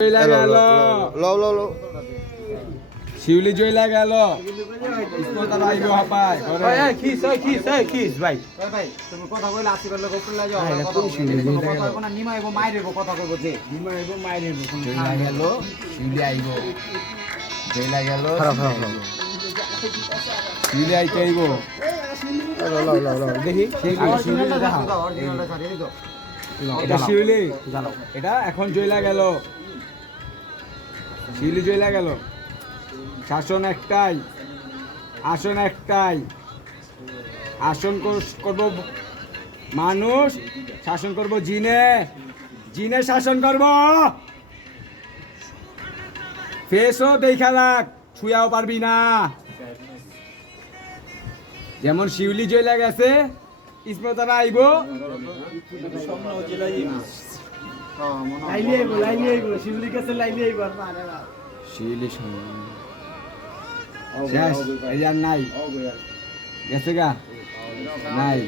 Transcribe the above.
জয়লা গেল শিউলি জয়লা গেল ইসমতার আইব হাপায় করে খিস ভাই তুমি কথা কইলা আসিবার লোক উপরে যাও কথা কই না নিমাইব মাইরেব কথা কইব যে নিমাইব মাইরেব জয়লা গেল শিউলি আইব জয়লা গেল শিউলি আইতে আইব দেখি শিউলি দেখা এটা শিউলি এটা এখন জয়লা গেল শিউলি জয়লা গেল শাসন একটাই আসন একটাই আসন করব মানুষ শাসন করব জিনে জিনে শাসন করব ফেসও দেখা লাগ ছুঁয়াও পারবি না যেমন শিউলি জয়লা গেছে ইসমতারা আইব শিউলি কাছে লাইলি আইব শিউলি শেষ এই আর নাই গেছে গা নাই